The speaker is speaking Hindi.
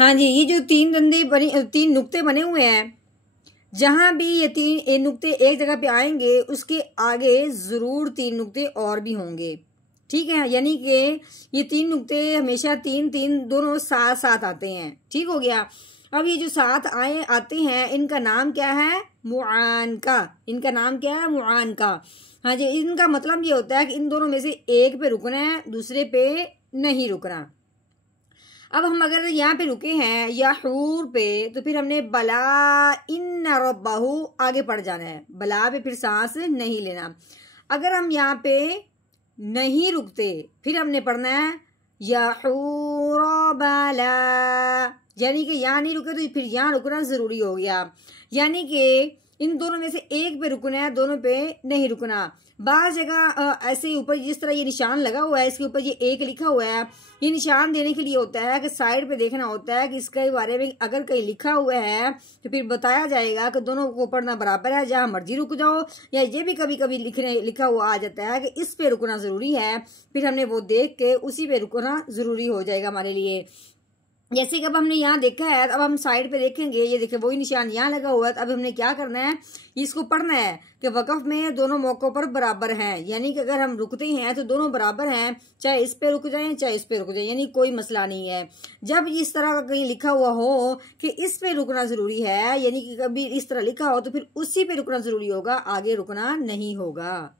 हाँ जी, ये जो तीन नुक्ते बने हुए हैं, जहां भी ये नुक्ते एक जगह पे आएंगे उसके आगे जरूर 3 नुक्ते और भी होंगे। ठीक है, यानी कि ये 3 नुक्ते हमेशा तीन तीन दोनों साथ साथ आते हैं। ठीक हो गया। अब ये जो साथ आते हैं इनका नाम क्या है? मुआनका। इनका नाम क्या है? मुआनका। हाँ जी, इनका मतलब ये होता है कि इन दोनों में से एक पे रुकना है, दूसरे पे नहीं रुकना। अब हम अगर यहाँ पे रुके हैं या हूर पे, तो फिर हमने बला इन्ना रब्बाहू आगे पढ़ जाना है। बला पे फिर सांस नहीं लेना। अगर हम यहाँ पे नहीं रुकते फिर हमने पढ़ना है यहूर बला, यानी कि यहाँ नहीं रुके तो फिर यहाँ रुकना जरूरी हो गया। यानी कि इन दोनों में से एक पे रुकना है, दोनों पे नहीं रुकना। बाहर जगह ऐसे ऊपर जिस तरह ये निशान लगा हुआ है, इसके ऊपर ये एक लिखा हुआ है, ये निशान देने के लिए होता है कि साइड पे देखना होता है कि इसके बारे में अगर कहीं लिखा हुआ है तो फिर बताया जाएगा कि दोनों को पढ़ना बराबर है, जहां मर्जी रुक जाओ। या ये भी कभी कभी लिखा हुआ आ जाता है कि इस पे रुकना जरूरी है, फिर हमने वो देख के उसी पे रुकना जरूरी हो जाएगा हमारे लिए। जैसे कि अब हमने यहाँ देखा है, अब हम साइड पे देखेंगे, ये देखिए वही निशान यहाँ लगा हुआ है। तो अब हमने क्या करना है, इसको पढ़ना है कि वक़फ़ में दोनों मौकों पर बराबर हैं, यानी कि अगर हम रुकते हैं तो दोनों बराबर हैं, चाहे इस पे रुक जाएं चाहे इस पे रुक जाएं, यानी कोई मसला नहीं है। जब इस तरह का कहीं लिखा हुआ हो कि इस पे रुकना जरूरी है, यानी कि कभी इस तरह लिखा हो तो फिर उसी पे रुकना जरूरी होगा, आगे रुकना नहीं होगा।